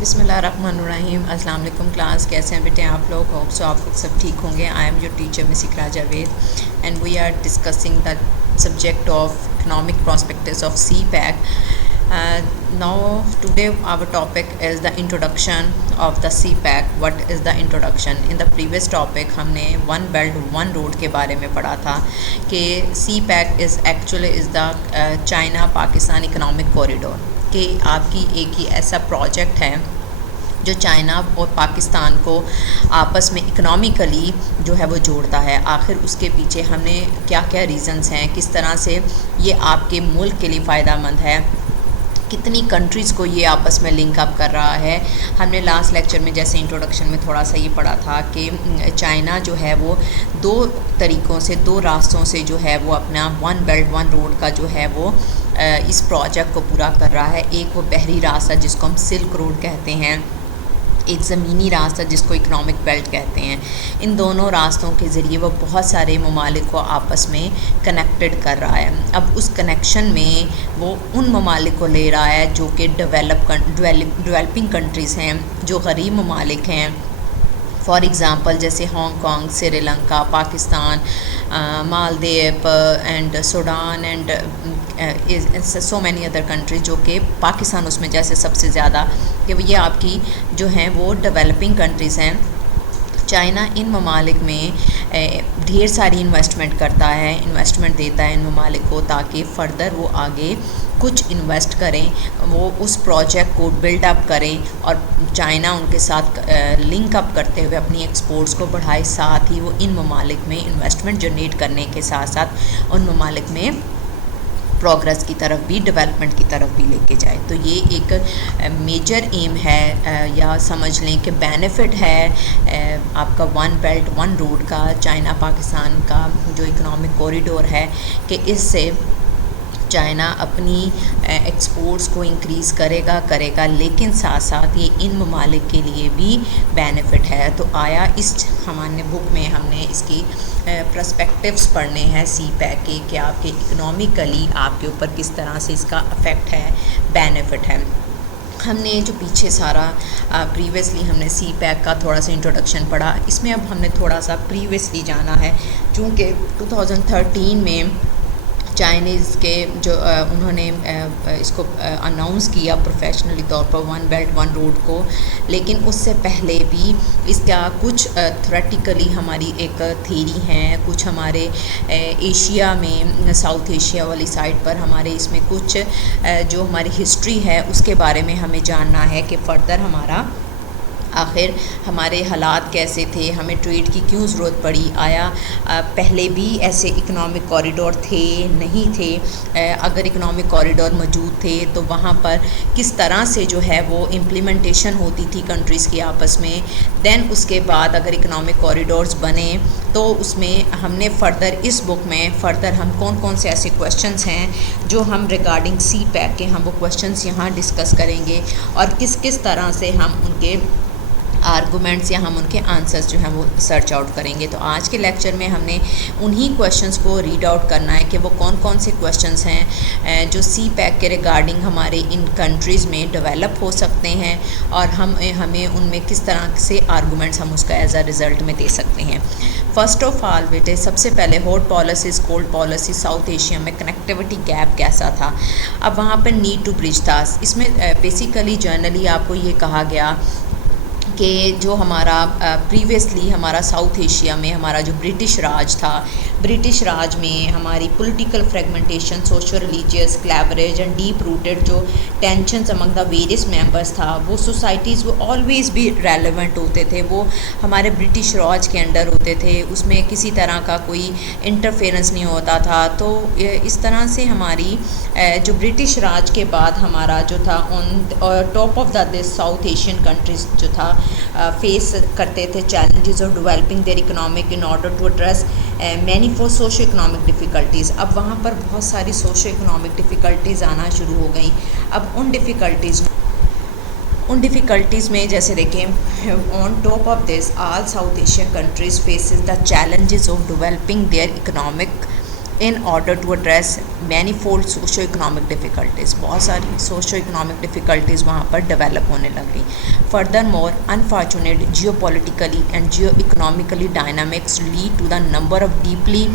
बिस्मिल्लाहिर्रहमानिर्रहीम। अस्सलाम वालेकुम क्लास, कैसे हैं बेटे आप लोग? होप सो आप लोग सब ठीक होंगे। I am your teacher miss Iqra Javed and we are discussing the subject of economic prospectives of CPEC. Now today our topic is the introduction of the CPEC. What is the introduction? In the previous topic हमने one belt one road के बारे में पढ़ा था कि CPEC is the China Pakistan economic corridor, कि आपकी एक ही ऐसा प्रोजेक्ट है जो चाइना और पाकिस्तान को आपस में इकोनॉमिकली जो है वो जोड़ता है। आखिर उसके पीछे हमने क्या क्या रीज़न्स हैं, किस तरह से ये आपके मुल्क के लिए फ़ायदा मंद है, कितनी कंट्रीज़ को ये आपस में लिंक अप कर रहा है। हमने लास्ट लेक्चर में जैसे इंट्रोडक्शन में थोड़ा सा ये पढ़ा था कि चाइना जो है वो दो तरीक़ों से, दो रास्तों से जो है वो अपना वन बेल्ट वन रोड का जो है वो इस प्रोजेक्ट को पूरा कर रहा है। एक वो बहरी रास्ता जिसको हम सिल्क रोड कहते हैं, एक ज़मीनी रास्ता जिसको इकोनॉमिक बेल्ट कहते हैं। इन दोनों रास्तों के ज़रिए वो बहुत सारे ममालिक को आपस में कनेक्टेड कर रहा है। अब उस कनेक्शन में वो उन ममालिक को ले रहा है जो कि डेवलपिंग कंट्रीज़ हैं, जो गरीब ममालिक हैं। फॉर एग्ज़ाम्पल जैसे Hong Kong, Sri Lanka, Pakistan, Maldives and Sudan and so many other countries, जो कि पाकिस्तान उसमें जैसे सबसे ज़्यादा, कि ये आपकी जो हैं वो डेवलपिंग कंट्रीज़ हैं। चाइना इन ममालिक में ढेर सारी इन्वेस्टमेंट करता है, इन्वेस्टमेंट देता है इन ममालिक को, ताकि फ़र्दर वो आगे कुछ इन्वेस्ट करें, वो उस प्रोजेक्ट को बिल्ड अप करें और चाइना उनके साथ लिंक अप करते हुए अपनी एक्सपोर्ट्स को बढ़ाए। साथ ही वो इन ममालिक में इन्वेस्टमेंट जनरेट करने के साथ साथ उन ममालिक में प्रोग्रेस की तरफ भी, डेवलपमेंट की तरफ भी लेके जाए। तो ये एक मेजर एम है, या समझ लें कि बेनिफिट है आपका वन बेल्ट वन रोड का, चाइना पाकिस्तान का जो इकोनॉमिक कॉरिडोर है, कि इससे चाइना अपनी एक्सपोर्ट्स को इंक्रीज़ करेगा, लेकिन साथ साथ ये इन ममालिक के लिए भी बेनिफिट है। तो आया इस हमारे बुक में हमने इसकी पर्सपेक्टिव्स पढ़ने हैं CPEC के, कि आपके इकोनॉमिकली आपके ऊपर किस तरह से इसका अफेक्ट है, बेनिफिट है। हमने जो पीछे सारा प्रीवियसली हमने CPEC का थोड़ा सा इंट्रोडक्शन पढ़ा, इसमें अब हमने थोड़ा सा प्रीवियसली जाना है, चूँकि 2013 में चाइनीज़ के जो उन्होंने इसको अनाउंस किया प्रोफेशनली तौर पर वन बेल्ट वन रोड को, लेकिन उससे पहले भी इसका कुछ थ्योरेटिकली हमारी एक थ्योरी है, कुछ हमारे एशिया में, साउथ एशिया वाली साइड पर हमारे इसमें कुछ जो हमारी हिस्ट्री है उसके बारे में हमें जानना है कि फ़र्दर हमारा आखिर हमारे हालात कैसे थे, हमें ट्रेड की क्यों ज़रूरत पड़ी, आया पहले भी ऐसे इकोनॉमिक कॉरिडोर थे, नहीं थे, अगर इकोनॉमिक कॉरिडोर मौजूद थे तो वहाँ पर किस तरह से जो है वो इम्प्लीमेंटेशन होती थी कंट्रीज़ की आपस में। दैन उसके बाद अगर इकोनॉमिक कॉरिडोर्स बने तो उसमें हमने फ़र्दर इस बुक में फ़र्दर हम कौन कौन से ऐसे क्वेश्चंस हैं जो हम रिगार्डिंग CPEC के हम वो क्वेश्चंस यहाँ डिस्कस करेंगे, और किस किस तरह से हम उनके आर्गूमेंट्स या हम उनके आंसर्स जो हैं वो सर्च आउट करेंगे। तो आज के लेक्चर में हमने उन्हीं क्वेश्चंस को रीड आउट करना है कि वो कौन कौन से क्वेश्चंस हैं जो CPEC के रिगार्डिंग हमारे इन कंट्रीज़ में डेवलप हो सकते हैं, और हमें उनमें किस तरह से आर्गूमेंट्स हम उसका एज अ रिज़ल्ट में दे सकते हैं। फ़र्स्ट ऑफ़ ऑल बेटे, सबसे पहले hot policies, cold policy, south Asia में कनेक्टिविटी गैप कैसा था। अब वहाँ पर नीड टू ब्रिज था। इसमें बेसिकली जर्नली आपको ये कहा गया कि जो हमारा प्रीवियसली हमारा साउथ एशिया में हमारा जो ब्रिटिश राज था, ब्रिटिश राज में हमारी political fragmentation, social religious cleavage and deep rooted जो tensions among the various members था, वो सोसाइटीज़ वो ऑलवेज़ भी रेलेवेंट होते थे, वो हमारे ब्रिटिश राज के अंडर होते थे, उसमें किसी तरह का कोई इंटरफेरेंस नहीं होता था। तो इस तरह से हमारी जो ब्रिटिश राज के बाद हमारा जो था on top of the South Asian countries जो था फेस करते थे challenges of developing their economic in order to address many for socio economic difficulties. अब वहाँ पर बहुत सारी सोशो इकोनॉमिक डिफ़िकल्टीज़ आना शुरू हो गई। अब उन डिफ़िकल्टीज़ में जैसे देखें, on top of this all South Asian countries faces the challenges of developing their economic in order to address manifold socio economic difficulties, बहुत सारी सोशो इकोनॉमिक डिफ़िकल्टीज़ वहाँ पर डेवलप होने लग गई. Further more unfortunate geo politically and geo economically dynamics lead to the number of deeply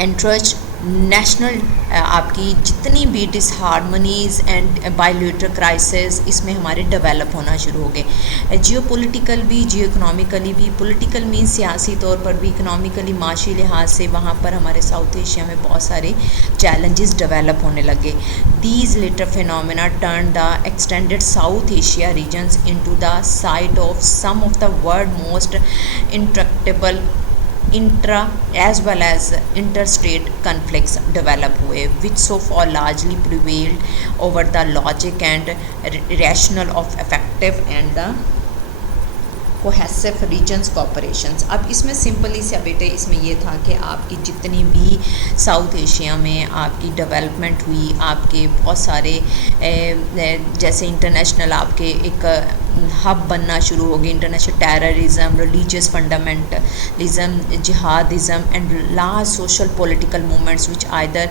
entrust national आपकी जितनी भी डिसहार्मनीज़ एंड बायलेटरल क्राइसिस इसमें हमारे डेवलप होना शुरू हो गए. जियो पोलिटिकल भी, जियो इकोनॉमिकली भी. पॉलिटिकल मीन्स सियासी तौर पर भी, इकोनॉमिकली माशी लिहाज से वहाँ पर हमारे साउथ एशिया में बहुत सारे चैलेंजेस डेवलप होने लगे. These latter phenomena turn the extended South Asia regions into the site of some of the world most intractable intra as well as interstate conflicts develop हुए, which so far largely prevailed over the logic and rational of effective and the cohesive regions cooperations. अब इसमें simply से बेटे इसमें ये था कि आपकी जितनी भी साउथ एशिया में आपकी डेवलपमेंट हुई, आपके बहुत सारे जैसे इंटरनेशनल आपके एक हब बनना शुरू हो गए. International terrorism, religious fundamentalism, jihadism and large social political movements which either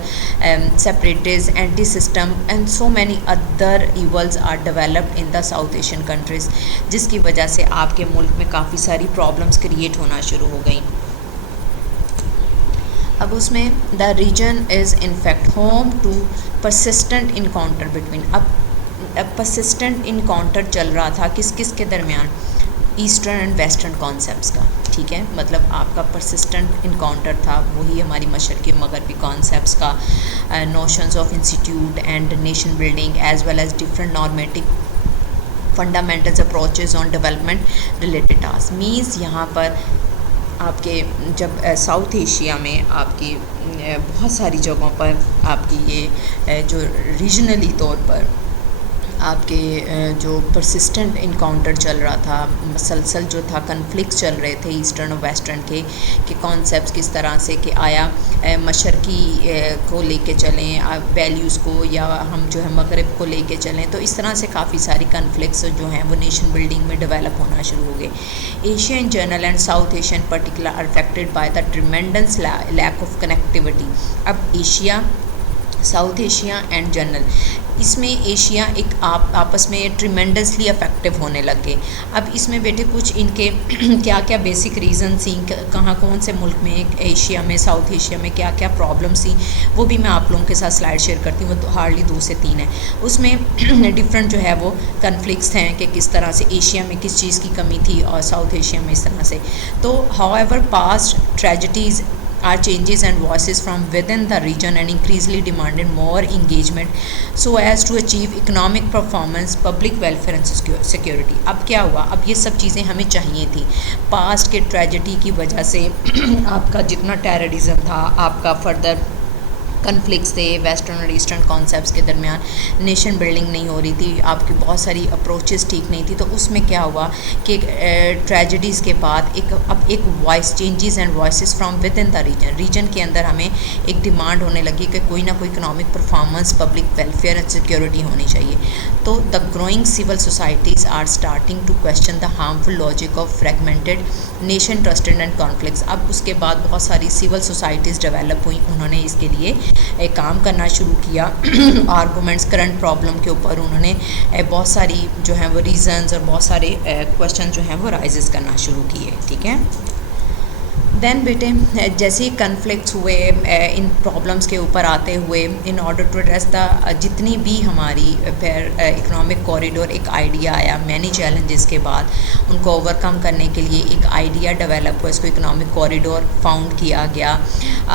separatist, anti system and so many other evils are developed in the South Asian countries, जिसकी वजह से आपके मुल्क में काफ़ी सारी प्रॉब्लम्स क्रिएट होना शुरू हो गई. अब उसमें the region is in fact home to persistent encounter between. अब परसिस्टेंट इनकाउंटर चल रहा था किस किस के दरमियान, ईस्टर्न एंड वेस्टर्न कॉन्सेप्ट्स का. ठीक है, मतलब आपका परसिस्टेंट इनकाउंटर था वही हमारी मशरक़ी मगरबी कॉन्सेप्ट्स का, notions of institute and nation building as well as different normative fundamentals approaches on development related task. Means यहाँ पर आपके जब साउथ एशिया में आपकी बहुत सारी जगहों पर आपकी ये जो रीजनली तौर पर आपके जो परसिस्टेंट इनकाउंटर चल रहा था, मसलसल जो था कन्फ्लिक्ट चल रहे थे ईस्टर्न और वेस्टर्न के कॉन्सेप्ट्स किस तरह से कि आया मशरक़ी को लेके चलें वैल्यूज़ को, या हम जो है मगरब को लेके चलें. तो इस तरह से काफ़ी सारी कन्फ्लिक्ट्स जो हैं वो नेशन बिल्डिंग में डेवलप होना शुरू हो गए. Asia in general and South Asia in particular are affected by the tremendous lack of connectivity. अब Asia, South Asia and general, इसमें एशिया एक आपस में ट्रिमेंडसली अफेक्टिव होने लगे. अब इसमें बेटे कुछ इनके क्या क्या बेसिक रीज़न थी, कहाँ कौन से मुल्क में, एशिया में, साउथ एशिया में क्या क्या प्रॉब्लम्स थी, वो भी मैं आप लोगों के साथ स्लाइड शेयर करती हूँ. वो तो हार्डली 2 से 3 है. उसमें डिफरेंट जो है वो कन्फ्लिक्ट्स हैं कि किस तरह से एशिया में किस चीज़ की कमी थी और साउथ एशिया में इस तरह से. तो however past tragedies are changes and voices from within the region and increasingly demanded more engagement so as to achieve economic performance, public welfare and security. अब क्या हुआ, अब ये सब चीज़ें हमें चाहिए थी. पास्ट के ट्रेजेडी की वजह से आपका जितना टेररिज्म था, आपका फर्दर कन्फ्लिक्ट्स थे वेस्टर्न और ईस्टर्न कॉन्सेप्ट्स के दरमियान, नेशन बिल्डिंग नहीं हो रही थी, आपकी बहुत सारी अप्रोचेस ठीक नहीं थी. तो उसमें क्या हुआ कि ट्रेजेडीज़ के बाद एक voice changes and voices from within the region के अंदर हमें एक डिमांड होने लगी कि कोई ना कोई economic performance, public welfare and security होनी चाहिए. तो the growing civil societies are starting to question the harmful logic of fragmented nation trusted and conflicts. अब उसके बाद बहुत सारी सिविल सोसाइटीज़ डेवलप हुई, उन्होंने इसके लिए एक काम करना शुरू किया. आर्गूमेंट्स करंट प्रॉब्लम के ऊपर उन्होंने बहुत सारी जो हैं वो रीज़न्स और बहुत सारे क्वेश्चन जो हैं वो राइजेस करना शुरू किए. ठीक है, देन बेटे जैसे ही कन्फ्लिक्ट्स हुए, इन प्रॉब्लम्स के ऊपर आते हुए, in order to address the जितनी भी हमारी फिर इकोनॉमिक कॉरिडोर एक आइडिया आया, मैनी चैलेंजेस के बाद उनको ओवरकम करने के लिए एक आइडिया डेवलप हुआ, इसको इकोनॉमिक कॉरिडोर फाउंड किया गया.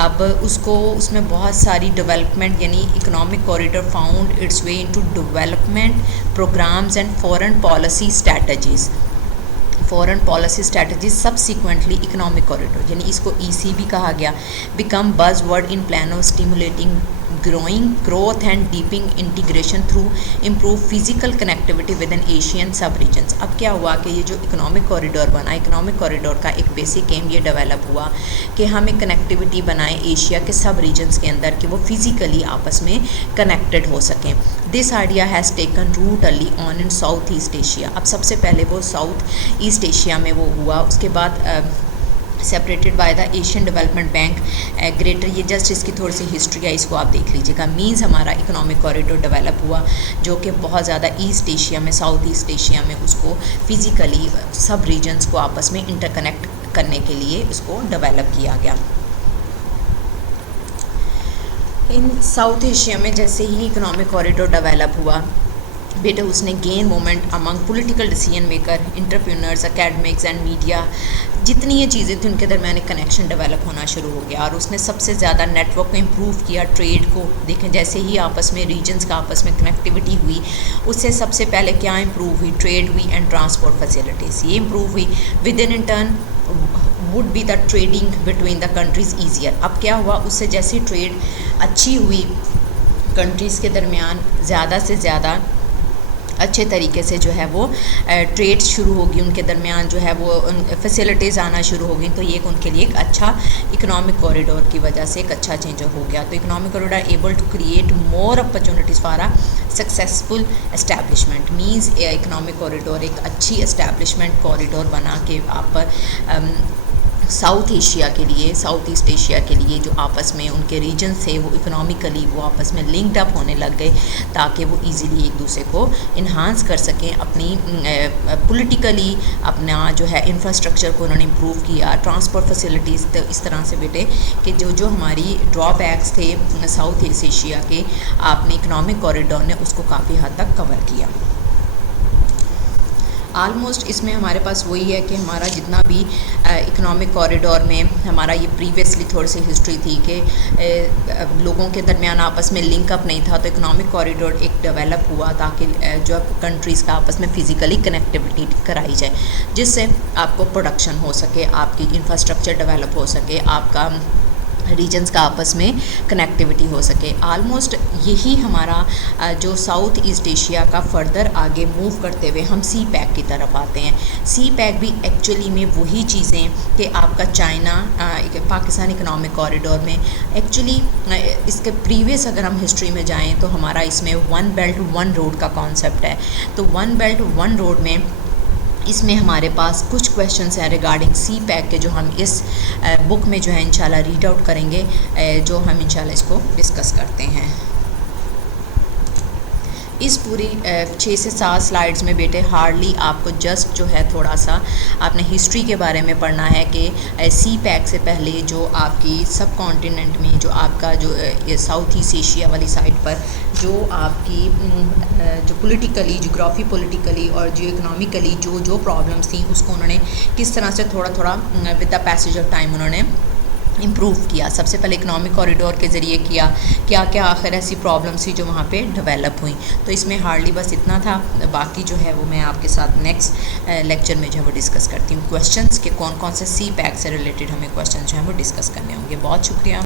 अब उसमें बहुत सारी डेवलपमेंट, यानी economic corridor found its way into development programmes and foreign policy strategies. Foreign policy strategies subsequently economic corridor, यानी इसको ईसी भी कहा गया, become buzz word in plan of stimulating growing growth and deepening integration through improved physical connectivity within Asian sub-regions. अब क्या हुआ कि ये जो इकोनॉमिक कॉरिडोर बना, इकोनॉमिक कॉरिडोर का एक बेसिक एम ये डेवलप हुआ कि हम एक कनेक्टिविटी बनाएं एशिया के सब रीजन्स के अंदर कि वो फिज़िकली आपस में कनेक्टेड हो सकें. This idea has taken root early on in South East Asia. अब सबसे पहले वो साउथ ईस्ट एशिया में वो हुआ, उसके बाद separated by the Asian development bank greater, ये जस्ट इसकी थोड़ी सी हिस्ट्री है, इसको आप देख लीजिएगा। मीन्स हमारा इकोनॉमिक कॉरिडोर डेवलप हुआ जो कि बहुत ज़्यादा ईस्ट एशिया में, साउथ ईस्ट एशिया में उसको फिज़िकली सब रीजन्स को आपस में इंटरकनेक्ट करने के लिए उसको डेवलप किया गया। इन साउथ एशिया में जैसे ही इकोनॉमिक कॉरिडोर डेवलप हुआ बेटा, उसने gain moment among political decision maker, entrepreneurs, academics and media, जितनी ये चीज़ें थी उनके दरमियान एक कनेक्शन डेवलप होना शुरू हो गया। और उसने सबसे ज़्यादा नेटवर्क को इम्प्रूव किया, ट्रेड को देखें, जैसे ही आपस में रीजन्स का आपस में कनेक्टिविटी हुई, उससे सबसे पहले क्या इम्प्रूव हुई, ट्रेड हुई एंड ट्रांसपोर्ट फैसिलिटीज़ ये इम्प्रूव हुई। With in turn would be the trading between the countries easier. अब क्या हुआ, उससे जैसी ट्रेड अच्छी हुई कंट्रीज़ के दरमियान, ज़्यादा से ज़्यादा अच्छे तरीके से जो है वो ट्रेड शुरू होगी, उनके दरमियान जो है वो फैसिलिटीज़ आना शुरू होगी, तो ये उनके लिए एक अच्छा इकोनॉमिक कॉरिडोर की वजह से एक अच्छा चेंज हो गया। तो economic corridor able to create more opportunities for a successful establishment. Means economic corridor एक अच्छी एस्टैब्लिशमेंट कॉरिडोर बना के आप साउथ एशिया के लिए, साउथ ईस्ट एशिया के लिए जो आपस में उनके रीजन थे वो इकोनॉमिकली वो आपस में लिंक्ड अप होने लग गए, ताकि वो इजीली एक दूसरे को इन्हांस कर सकें, अपनी पॉलिटिकली अपना जो है इंफ्रास्ट्रक्चर को उन्होंने इम्प्रूव किया, ट्रांसपोर्ट फैसिलिटीज़। तो इस तरह से बेटे कि जो हमारी ड्रॉबैक्स थे साउथ ईस्ट एशिया के, आपने इकोनॉमिक कॉरिडोर ने उसको काफ़ी हद तक कवर किया। आलमोस्ट इसमें हमारे पास वही है कि हमारा जितना भी इकोनॉमिक कॉरिडोर में हमारा ये प्रीवियसली थोड़ी सी हिस्ट्री थी कि लोगों के दरमियान आपस में लिंकअप नहीं था, तो इकोनॉमिक कॉरिडोर एक डेवलप हुआ ताकि जो कंट्रीज़ का आपस में फ़िज़िकली कनेक्टिविटी कराई जाए, जिससे आपको प्रोडक्शन हो सके, आपकी इंफ्रास्ट्रक्चर डेवलप हो सके, आपका रीजन्स का आपस में कनेक्टिविटी हो सके। आलमोस्ट यही हमारा जो साउथ ईस्ट एशिया का फर्दर आगे मूव करते हुए हम सी पैक की तरफ आते हैं। सी पैक भी एक्चुअली में वही चीज़ें कि आपका चाइना पाकिस्तान इकोनॉमिक कॉरिडोर में एक्चुअली इसके प्रीवियस अगर हम हिस्ट्री में जाएं तो हमारा इसमें वन बेल्ट वन रोड का कॉन्सेप्ट है। तो वन बेल्ट वन रोड में इसमें हमारे पास कुछ क्वेश्चंस हैं रिगार्डिंग सी पैक के, जो हम इस बुक में जो है इंशाल्लाह रीड आउट करेंगे, जो हम इंशाल्लाह इसको डिस्कस करते हैं। इस पूरी 6 से 7 स्लाइड्स में बेटे हार्डली आपको जस्ट जो है थोड़ा सा आपने हिस्ट्री के बारे में पढ़ना है कि सी पैक से पहले जो आपकी सब कॉन्टिनेंट में जो आपका जो साउथ ईस्ट एशिया वाली साइड पर जो आपकी जो पॉलिटिकली जोग्राफी पॉलिटिकली और जो इकोनॉमिकली जो प्रॉब्लम्स थी उसको उन्होंने किस तरह से थोड़ा थोड़ा with the passage of time उन्होंने इम्प्रूव किया। सबसे पहले इकोनॉमिक कॉरिडोर के ज़रिए किया, क्या क्या आखिर ऐसी प्रॉब्लम्स थी जो वहाँ पे डेवलप हुई। तो इसमें हार्डली बस इतना था, बाकी जो है वो मैं आपके साथ नेक्स्ट लेक्चर में जो है वो डिस्कस करती हूँ। क्वेश्चंस के कौन कौन से सी पैक से रिलेटेड हमें क्वेश्चन जो है वो डिस्कस करने होंगे। बहुत शुक्रिया।